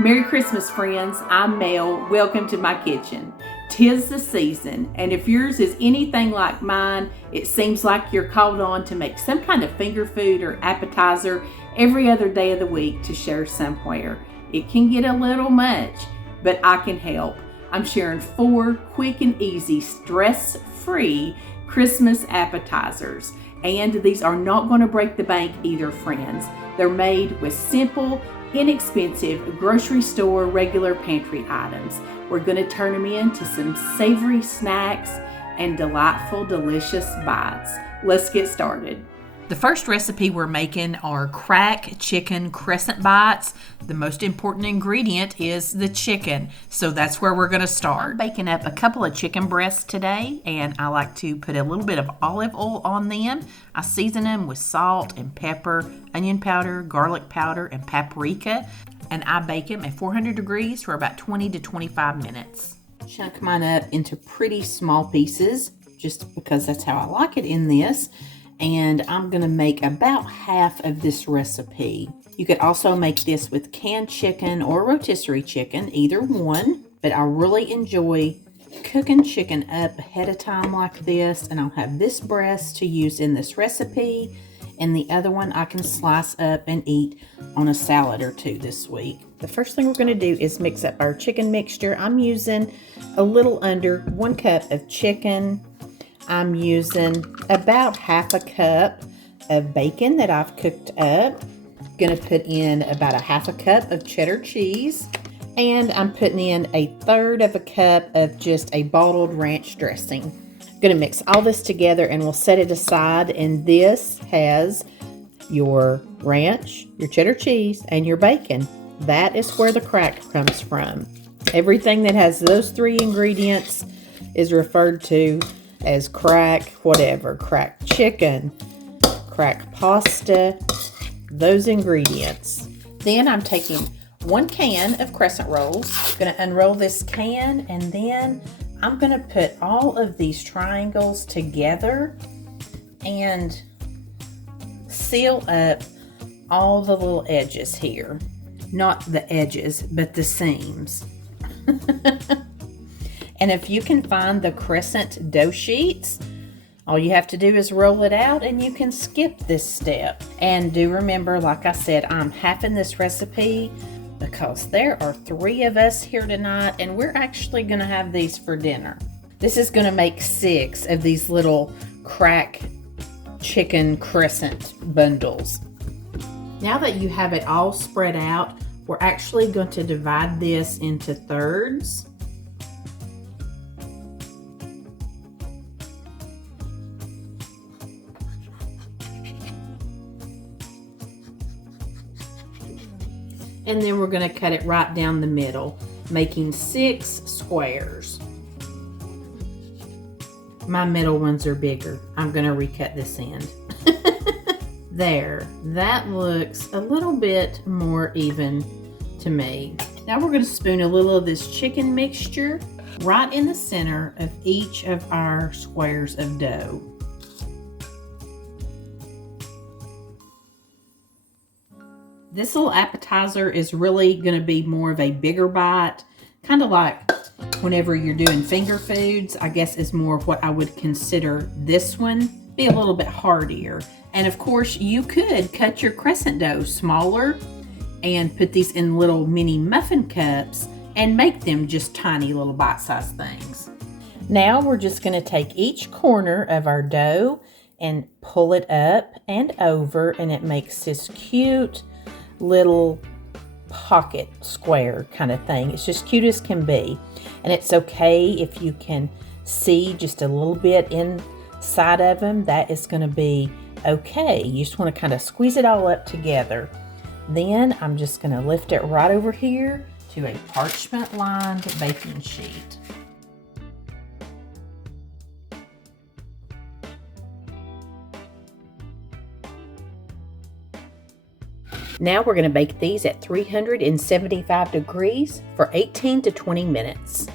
Merry Christmas, friends. I'm Mel. Welcome to my kitchen. 'Tis the season, and if yours is anything like mine, it seems like you're called on to make some kind of finger food or appetizer every other day of the week to share somewhere. It can get a little much, but I can help. I'm sharing 4 quick and easy, stress-free Christmas appetizers. And these are not going to break the bank either, friends. They're made with simple, inexpensive grocery store regular pantry items. We're going to turn them into some savory snacks and delightful, delicious bites. Let's get started. The first recipe we're making are crack chicken crescent bites. The most important ingredient is the chicken, so that's where we're going to start. I'm baking up a couple of chicken breasts today, and I like to put a little bit of olive oil on them. I season them with salt and pepper, onion powder, garlic powder, and paprika, and I bake them at 400 degrees for about 20 to 25 minutes. Chunk mine up into pretty small pieces, just because that's how I like it in this. And I'm going to make about half of this recipe. You could also make this with canned chicken or rotisserie chicken, either one. But I really enjoy cooking chicken up ahead of time like this. And I'll have this breast to use in this recipe. And the other one I can slice up and eat on a salad or two this week. The first thing we're going to do is mix up our chicken mixture. I'm using a little under 1 cup of chicken. I'm using about half a cup of bacon that I've cooked up. I'm going to put in about a half a cup of cheddar cheese. And I'm putting in 1/3 of a cup of just a bottled ranch dressing. I'm going to mix all this together and we'll set it aside. And this has your ranch, your cheddar cheese, and your bacon. That is where the crack comes from. Everything that has those 3 ingredients is referred to as crack whatever, crack chicken, crack pasta, those ingredients. Then I'm taking 1 can of crescent rolls. I'm going to unroll this can, and then I'm going to put all of these triangles together and seal up all the little edges here. Not the edges, but the seams. And if you can find the crescent dough sheets, all you have to do is roll it out and you can skip this step. And do remember, like I said, I'm halving this recipe because there are 3 of us here tonight and we're actually going to have these for dinner. This is going to make 6 of these little crack chicken crescent bundles. Now that you have it all spread out, we're actually going to divide this into thirds. And then we're going to cut it right down the middle, making 6 squares. My middle ones are bigger. I'm going to recut this end. There, that looks a little bit more even to me. Now we're going to spoon a little of this chicken mixture right in the center of each of our squares of dough. This little appetizer is really going to be more of a bigger bite, kind of like whenever you're doing finger foods, I guess is more what I would consider this one. Be a little bit heartier. And of course, you could cut your crescent dough smaller and put these in little mini muffin cups and make them just tiny little bite-sized things. Now we're just going to take each corner of our dough and pull it up and over, and it makes this cute little pocket square kind of thing. It's just cute as can be. And it's okay if you can see just a little bit inside of them. That is going to be okay. You just want to kind of squeeze it all up together. Then I'm just going to lift it right over here to a parchment lined baking sheet. Now we're going to bake these at 375 degrees for 18 to 20 minutes.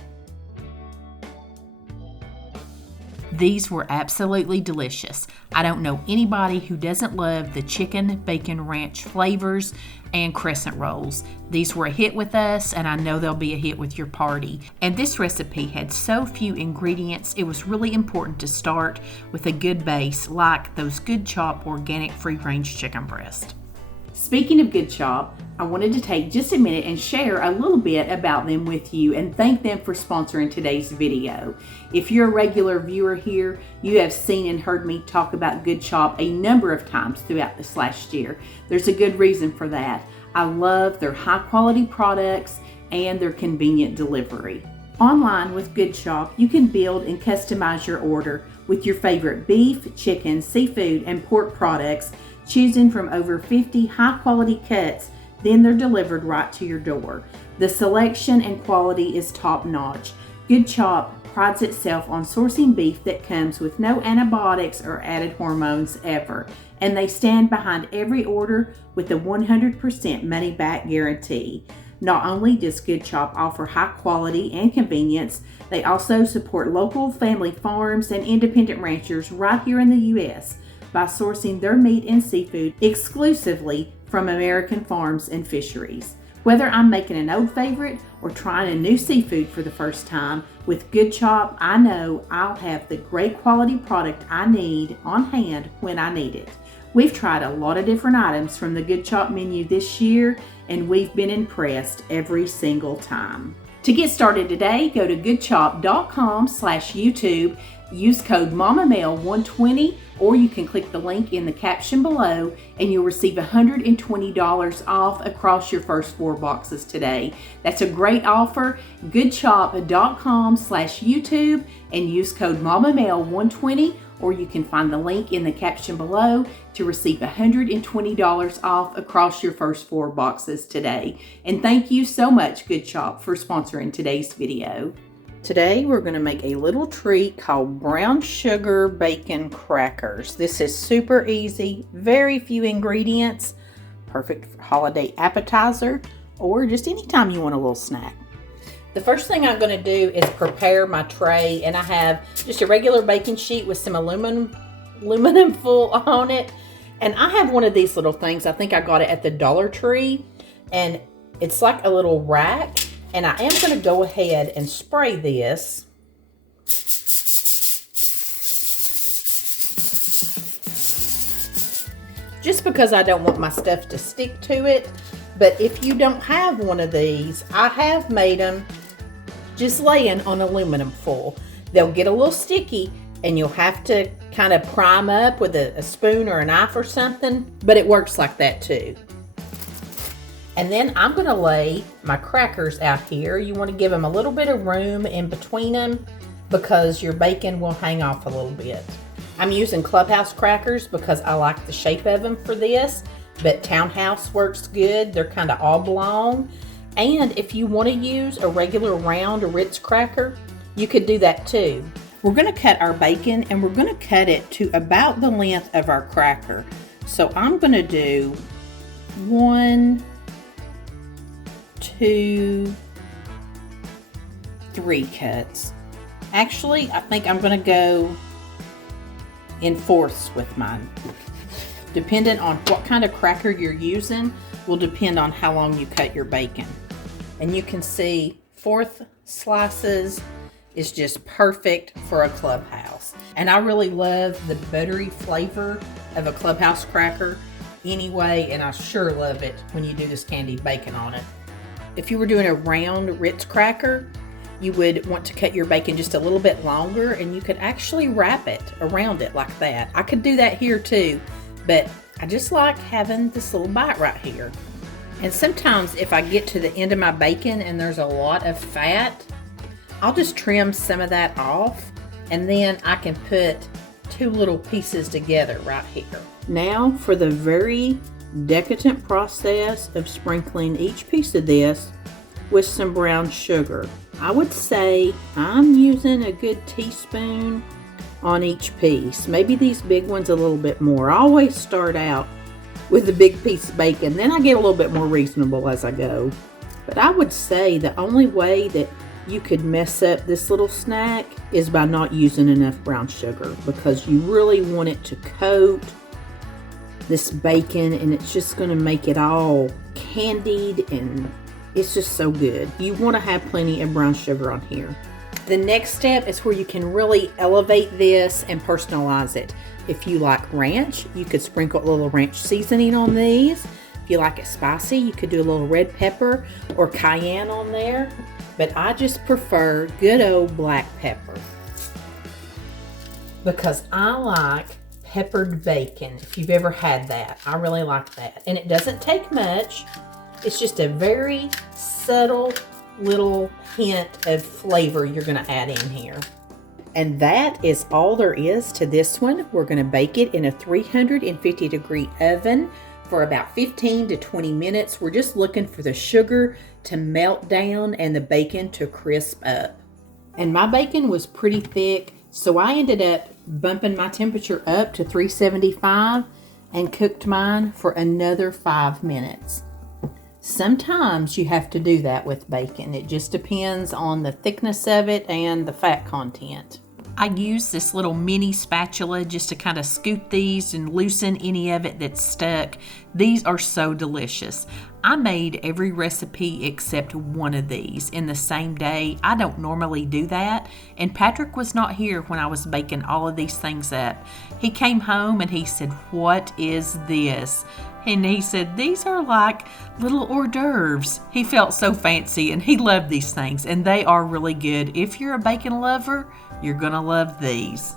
These were absolutely delicious. I don't know anybody who doesn't love the chicken bacon ranch flavors and crescent rolls. These were a hit with us, and I know they'll be a hit with your party. And this recipe had so few ingredients, it was really important to start with a good base like those Good Chop organic free-range chicken breast. Speaking of Good Chop, I wanted to take just a minute and share a little bit about them with you and thank them for sponsoring today's video. If you're a regular viewer here, you have seen and heard me talk about Good Chop a number of times throughout this last year. There's a good reason for that. I love their high quality products and their convenient delivery. Online with Good Chop, you can build and customize your order with your favorite beef, chicken, seafood, and pork products, choosing from over 50 high-quality cuts, then they're delivered right to your door. The selection and quality is top-notch. Good Chop prides itself on sourcing beef that comes with no antibiotics or added hormones ever, and they stand behind every order with a 100% money-back guarantee. Not only does Good Chop offer high quality and convenience, they also support local family farms and independent ranchers right here in the U.S. by sourcing their meat and seafood exclusively from American farms and fisheries. Whether I'm making an old favorite or trying a new seafood for the first time, with Good Chop, I know I'll have the great quality product I need on hand when I need it. We've tried a lot of different items from the Good Chop menu this year, and we've been impressed every single time. To get started today, go to goodchop.com/YouTube. Use code MommaMail120, or you can click the link in the caption below and you'll receive $120 off across your first 4 boxes today. That's a great offer. Goodchop.com/YouTube and use code MommaMail120, or you can find the link in the caption below to receive $120 off across your first 4 boxes today. And thank you so much, Good Chop, for sponsoring today's video. Today we're going to make a little treat called brown sugar bacon crackers. This is super easy, very few ingredients, perfect holiday appetizer or just anytime you want a little snack. The first thing I'm going to do is prepare my tray, and I have just a regular baking sheet with some aluminum foil on it. And I have one of these little things. I think I got it at the Dollar Tree, and it's like a little rack. And I am going to go ahead and spray this. Just because I don't want my stuff to stick to it. But if you don't have one of these, I have made them just laying on aluminum foil. They'll get a little sticky and you'll have to kind of prime up with a spoon or a knife or something. But it works like that too. And then I'm going to lay my crackers out here. You want to give them a little bit of room in between them because your bacon will hang off a little bit. I'm using Clubhouse crackers because I like the shape of them for this, but Townhouse works good. They're kind of oblong. And if you want to use a regular round Ritz cracker, you could do that too. We're going to cut our bacon, and we're going to cut it to about the length of our cracker. So I'm going to do 1, 2, 3 cuts. Actually, I think I'm going to go in fourths with mine. Depending on what kind of cracker you're using will depend on how long you cut your bacon. And you can see 4th slices is just perfect for a Clubhouse. And I really love the buttery flavor of a Clubhouse cracker anyway, and I sure love it when you do this candied bacon on it. If you were doing a round Ritz cracker, you would want to cut your bacon just a little bit longer, and you could actually wrap it around it like that. I could do that here too, but I just like having this little bite right here. And sometimes if I get to the end of my bacon and there's a lot of fat, I'll just trim some of that off, and then I can put 2 little pieces together right here. Now for the very decadent process of sprinkling each piece of this with some brown sugar. I would say I'm using a good teaspoon on each piece. Maybe these big ones a little bit more. I always start out with the big piece of bacon, then I get a little bit more reasonable as I go. But I would say the only way that you could mess up this little snack is by not using enough brown sugar, because you really want it to coat this bacon, and it's just going to make it all candied, and it's just so good. You want to have plenty of brown sugar on here. The next step is where you can really elevate this and personalize it. If you like ranch, you could sprinkle a little ranch seasoning on these. If you like it spicy, you could do a little red pepper or cayenne on there. But I just prefer good old black pepper, because I like peppered bacon. If you've ever had that, I really like that. And it doesn't take much. It's just a very subtle little hint of flavor you're going to add in here. And that is all there is to this one. We're going to bake it in a 350 degree oven for about 15 to 20 minutes. We're just looking for the sugar to melt down and the bacon to crisp up. And my bacon was pretty thick, so I ended up bumping my temperature up to 375 and cooked mine for another 5 minutes. Sometimes you have to do that with bacon. It just depends on the thickness of it and the fat content. I use this little mini spatula just to kind of scoop these and loosen any of it that's stuck. These are so delicious. I made every recipe except one of these in the same day. I don't normally do that, and Patrick was not here when I was baking all of these things up. He came home and he said, "What is this?" And he said, "These are like little hors d'oeuvres." He felt so fancy, and he loved these things, and they are really good. If you're a bacon lover, you're gonna love these.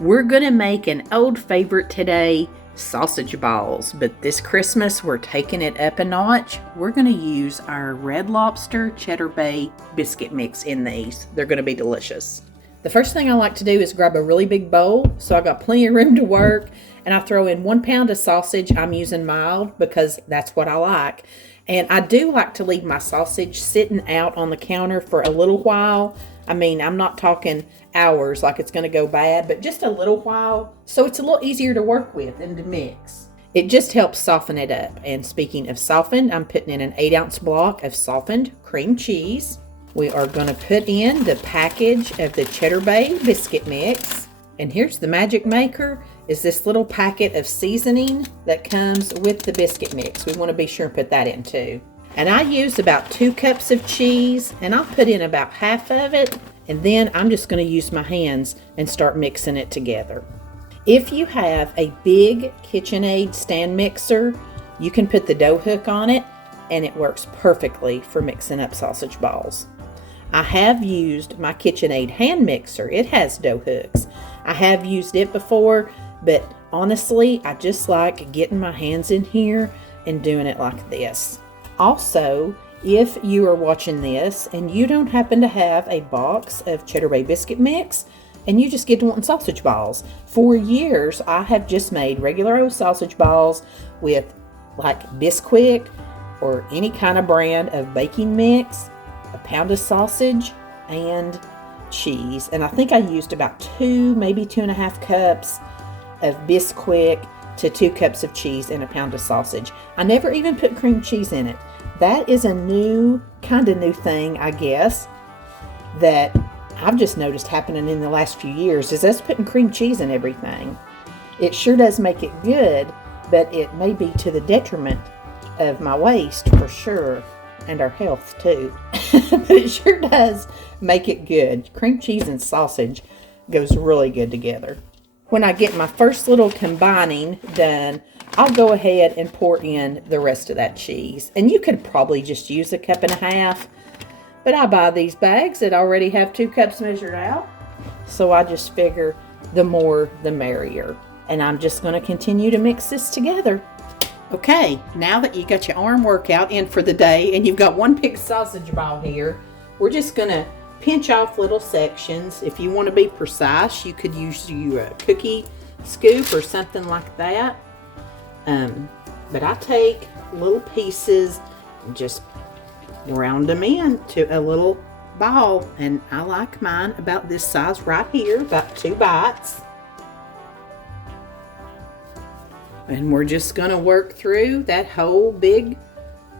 We're gonna make an old favorite today, sausage balls, but this Christmas we're taking it up a notch. We're gonna use our Red Lobster Cheddar Bay biscuit mix in these. They're gonna be delicious. The first thing I like to do is grab a really big bowl, so I got plenty of room to work, and I throw in 1 pound of sausage. I'm using mild because that's what I like. And I do like to leave my sausage sitting out on the counter for a little while. I mean, I'm not talking hours like it's going to go bad, but just a little while, so it's a little easier to work with and to mix. It just helps soften it up. And speaking of softened, I'm putting in an 8-ounce block of softened cream cheese. We are going to put in the package of the Cheddar Bay biscuit mix. And here's the magic maker, is this little packet of seasoning that comes with the biscuit mix. We want to be sure and put that in too. And I use about 2 cups of cheese, and I'll put in about half of it, and then I'm just going to use my hands and start mixing it together. If you have a big KitchenAid stand mixer, you can put the dough hook on it, and it works perfectly for mixing up sausage balls. I have used my KitchenAid hand mixer. It has dough hooks. I have used it before, but honestly, I just like getting my hands in here and doing it like this. Also, if you are watching this and you don't happen to have a box of Cheddar Bay biscuit mix and you just get to wanting sausage balls, for years I have just made regular old sausage balls with like Biscuit or any kind of brand of baking mix, a pound of sausage, and cheese. And I think I used about 2, maybe 2.5 cups of Biscuit to 2 cups of cheese and a pound of sausage. I never even put cream cheese in it. That is a kind of new thing, I guess, that I've just noticed happening in the last few years, is us putting cream cheese in everything. It sure does make it good, but it may be to the detriment of my waist for sure, and our health too. But it sure does make it good. Cream cheese and sausage goes really good together. When I get my first little combining done, I'll go ahead and pour in the rest of that cheese. And you could probably just use 1.5 cups, but I buy these bags that already have 2 cups measured out. So I just figure the more the merrier. And I'm just going to continue to mix this together. Okay, now that you got your arm workout in for the day and you've got 1 big sausage ball here, we're just going to pinch off little sections. If you want to be precise, you could use your cookie scoop or something like that. But I take little pieces and just round them into a little ball. And I like mine about this size right here, about 2 bites. And we're just going to work through that whole big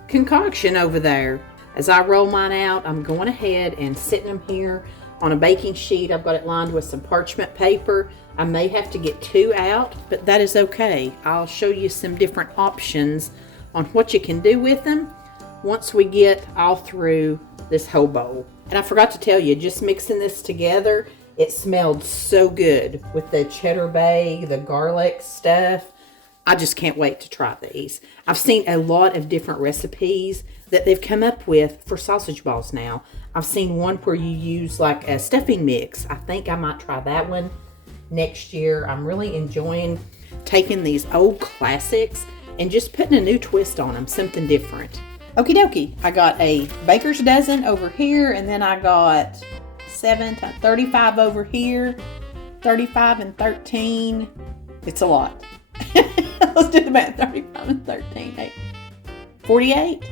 concoction over there. As I roll mine out, I'm going ahead and setting them here on a baking sheet. I've got it lined with some parchment paper. I may have to get 2 out, but that is okay. I'll show you some different options on what you can do with them once we get all through this whole bowl. And I forgot to tell you, just mixing this together, it smelled so good with the cheddar bay, the garlic stuff. I just can't wait to try these. I've seen a lot of different recipes that they've come up with for sausage balls now. I've seen one where you use like a stuffing mix. I think I might try that one next year. I'm really enjoying taking these old classics and just putting a new twist on them, something different. Okie dokie, I got a baker's dozen over here, and then I got 7 times 35 over here, 35 and 13. It's a lot. Let's do the math. 35 and 13. 48?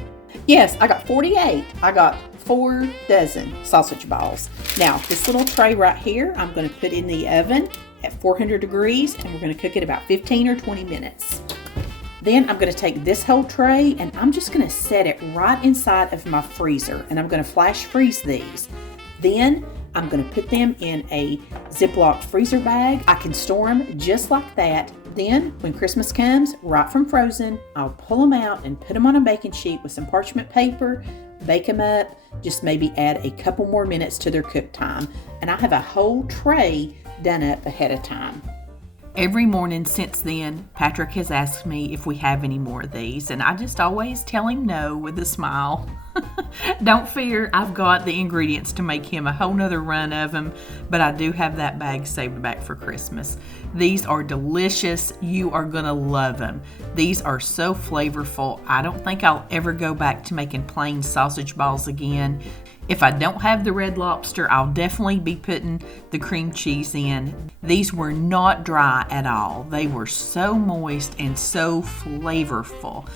Yes, I got 48. I got 4 dozen sausage balls. Now, this little tray right here, I'm going to put in the oven at 400 degrees, and we're going to cook it about 15 or 20 minutes. Then I'm going to take this whole tray, and I'm just going to set it right inside of my freezer, and I'm going to flash freeze these. Then I'm going to put them in a Ziploc freezer bag. I can store them just like that. Then, when Christmas comes, right from frozen, I'll pull them out and put them on a baking sheet with some parchment paper, bake them up, just maybe add a couple more minutes to their cook time. And I have a whole tray done up ahead of time. Every morning since then, Patrick has asked me if we have any more of these, and I just always tell him no with a smile. Don't fear, I've got the ingredients to make him a whole nother run of them, but I do have that bag saved back for Christmas. These are delicious. You are going to love them. These are so flavorful. I don't think I'll ever go back to making plain sausage balls again. If I don't have the Red Lobster, I'll definitely be putting the cream cheese in. These were not dry at all. They were so moist and so flavorful.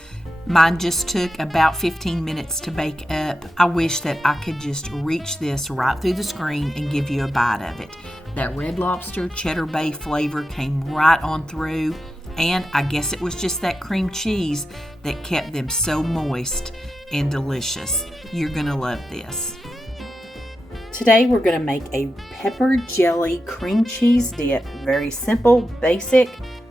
Mine just took about 15 minutes to bake up. I wish that I could just reach this right through the screen and give you a bite of it. That Red Lobster Cheddar Bay flavor came right on through, and I guess it was just that cream cheese that kept them so moist and delicious. You're gonna love this. Today we're gonna make a pepper jelly cream cheese dip. Very simple, basic,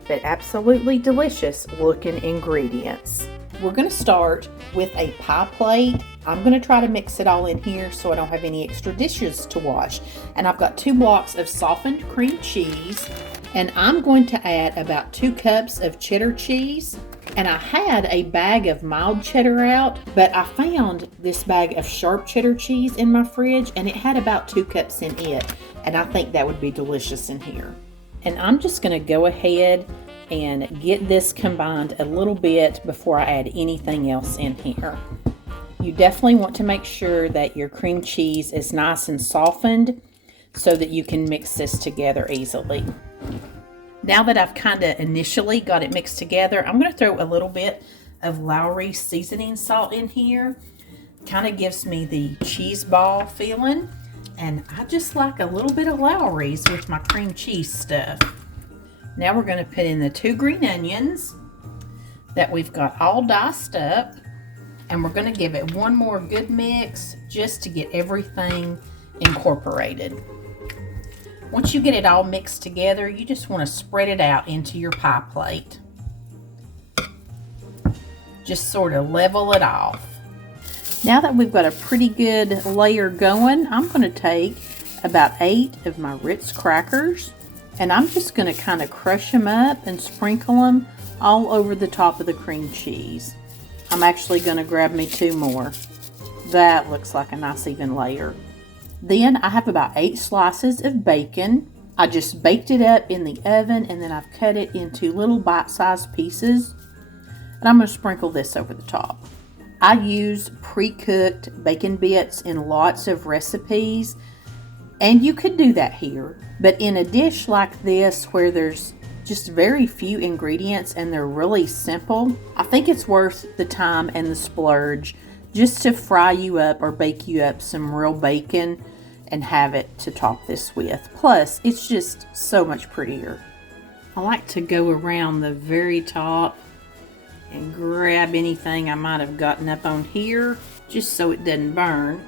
but absolutely delicious looking ingredients. We're gonna start with a pie plate. I'm gonna try to mix it all in here so I don't have any extra dishes to wash. And I've got 2 blocks of softened cream cheese, and I'm going to add about 2 cups of cheddar cheese. And I had a bag of mild cheddar out, but I found this bag of sharp cheddar cheese in my fridge, and it had about 2 cups in it. And I think that would be delicious in here. And I'm just gonna go ahead and get this combined a little bit before I add anything else in here. You definitely want to make sure that your cream cheese is nice and softened so that you can mix this together easily. Now that I've kind of initially got it mixed together, I'm going to throw a little bit of Lowry seasoning salt in here. Kind of gives me the cheese ball feeling, and I just like a little bit of Lowry's with my cream cheese stuff. Now we're going to put in the 2 green onions that we've got all diced up, and we're going to give it one more good mix just to get everything incorporated. Once you get it all mixed together, you just want to spread it out into your pie plate. Just sort of level it off. Now that we've got a pretty good layer going, I'm going to take about 8 of my Ritz crackers, and I'm just going to kind of crush them up and sprinkle them all over the top of the cream cheese. I'm actually going to grab me 2 more. That looks like a nice even layer. Then I have about 8 slices of bacon. I just baked it up in the oven, and then I've cut it into little bite-sized pieces. And I'm going to sprinkle this over the top. I use pre-cooked bacon bits in lots of recipes, and you could do that here. But in a dish like this where there's just very few ingredients and they're really simple, I think it's worth the time and the splurge just to fry you up or bake you up some real bacon and have it to top this with. Plus, it's just so much prettier. I like to go around the very top and grab anything I might have gotten up on here. just so it doesn't burn.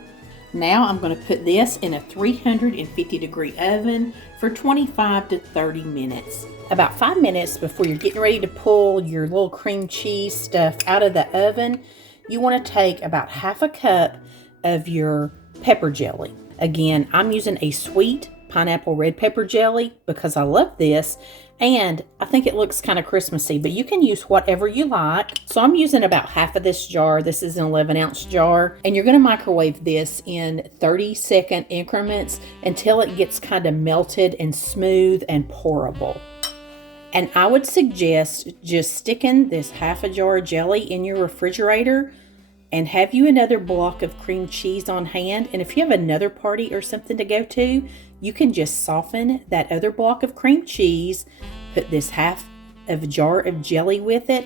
Now I'm going to put this in a 350 degree oven for 25 to 30 minutes. About 5 minutes before you're getting ready to pull your little cream cheese stuff out of the oven, you want to take about half a cup of your pepper jelly. Again, I'm using a sweet pineapple red pepper jelly because I love this, and I think it looks kind of Christmassy, but you can use whatever you like. So I'm using about half of this jar. This is an 11-ounce jar, and you're going to microwave this in 30-second increments until it gets kind of melted and smooth and pourable. And I would suggest just sticking this half a jar of jelly in your refrigerator and have you another block of cream cheese on hand. And if you have another party or something to go to, you can just soften that other block of cream cheese, put this half of a jar of jelly with it,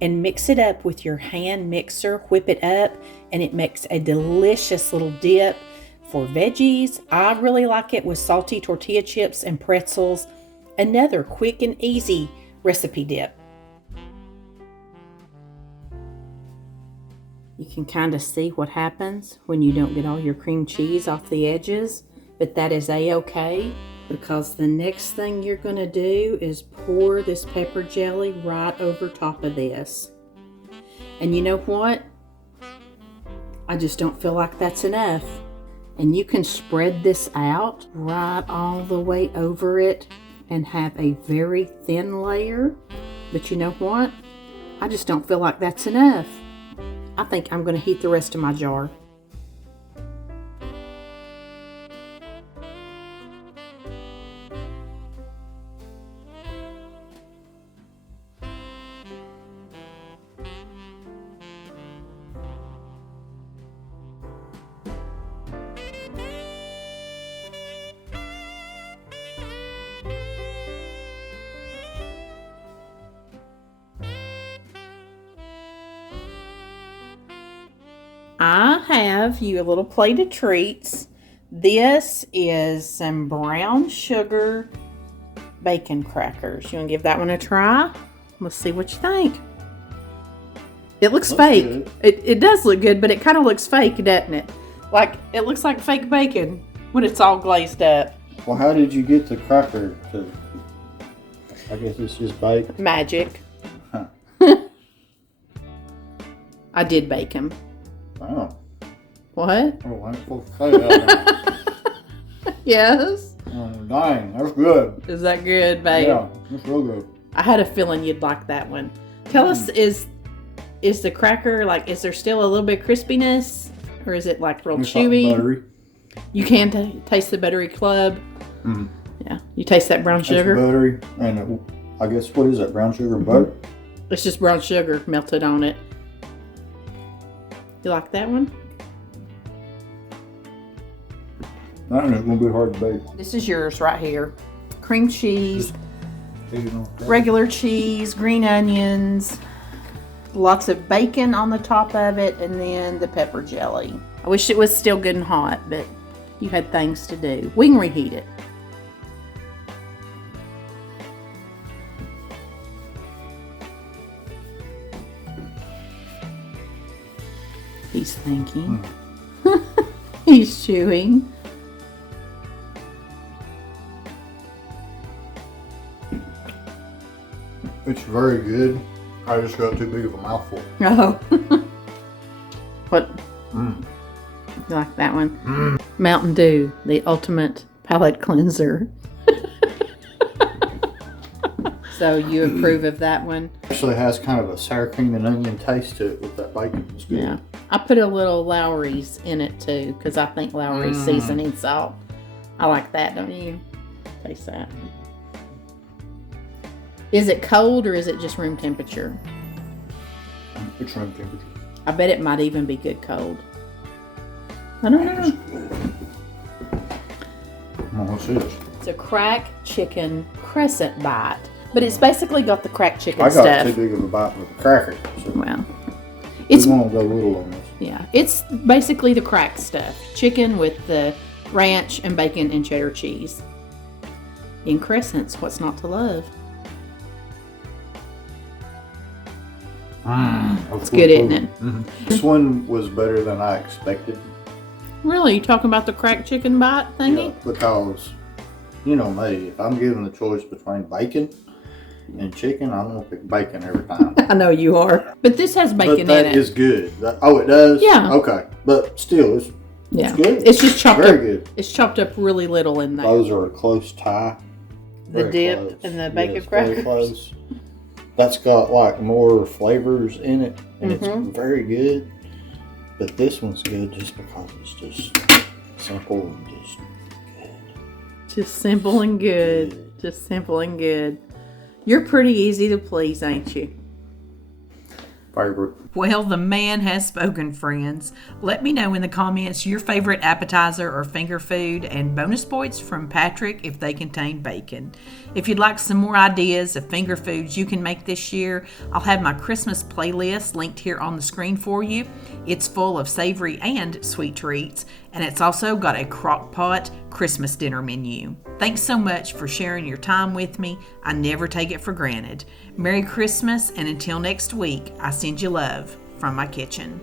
and mix it up with your hand mixer, whip it up, and it makes a delicious little dip for veggies. I really like it with salty tortilla chips and pretzels. Another quick and easy recipe dip. You can kind of see what happens when you don't get all your cream cheese off the edges, but that is a-okay, because the next thing you're going to do is pour this pepper jelly right over top of this. And you know what? I just don't feel like that's enough. And you can spread this out right all the way over it and have a very thin layer. But you know what? I just don't feel like that's enough. I think I'm going to heat the rest of my jar. I have you a little plate of treats. This is some brown sugar bacon crackers. You want to give that one a try? Let's see what you think. It looks fake. It does look good, but it kind of looks fake, doesn't it? Like, it looks like fake bacon when it's all glazed up. Well, how did you get the cracker to... I guess it's just baked? Magic. Huh. I did bake them. Wow. What? Oh, I'm supposed to say that. Yes. Dang, that's good. Is that good, babe? Yeah, that's real good. I had a feeling you'd like that one. Tell us, is the cracker, like, is there still a little bit of crispiness? Or is it like real chewy? Buttery. You can taste the buttery club. Mm-hmm. Yeah. You taste that brown sugar? It's buttery. And I guess, what is that, brown sugar and butter? It's just brown sugar melted on it. You like that one? That one is going to be hard to bake. This is yours right here. Cream cheese, regular cheese, green onions, lots of bacon on the top of it, and then the pepper jelly. I wish it was still good and hot, but you had things to do. We can reheat it. He's thinking. He's chewing. It's very good. I just got too big of a mouthful. Oh. What? You like that one? Mountain Dew, the ultimate palate cleanser. So you approve of that one? Actually has kind of a sour cream and onion taste to it with that bacon. It's good. Yeah. I put a little Lowry's in it too, because I think Lowry's seasoning salt. I like that, don't you? Taste that. Is it cold or is it just room temperature? It's room temperature. I bet it might even be good cold. I don't know. Well, what's this? It's a crack chicken crescent bite. But it's basically got the cracked chicken I stuff. got too big of a bite with the cracker. So Well, it's we won't go little on this. Yeah, it's basically the cracked stuff. Chicken with the ranch and bacon and cheddar cheese. In crescents, what's not to love? It's good, isn't it? Mm-hmm. This one was better than I expected. Really? You talking about the cracked chicken bite thingy? Yeah, because, you know me, if I'm given the choice between bacon and chicken, I'm going to pick bacon every time. I know you are. But this has bacon but in it. that is good. Oh, it does? Yeah. Okay. But still, it's good. It's just chopped Very up. good. It's chopped up really little in there. Those are a close tie. The Very dip close. and the bacon Yes, crackers. very close. That's got like more flavors in it, and it's very good. But this one's good just because it's just simple and just good. Just simple and good. Just simple and good. You're pretty easy to please, ain't you? Favorite. Well, the man has spoken, friends. Let me know in the comments your favorite appetizer or finger food, and bonus points from Patrick if they contain bacon. If you'd like some more ideas of finger foods you can make this year, I'll have my Christmas playlist linked here on the screen for you. It's full of savory and sweet treats, and it's also got a crock pot Christmas dinner menu. Thanks so much for sharing your time with me. I never take it for granted. Merry Christmas, and until next week, I send you love from my kitchen.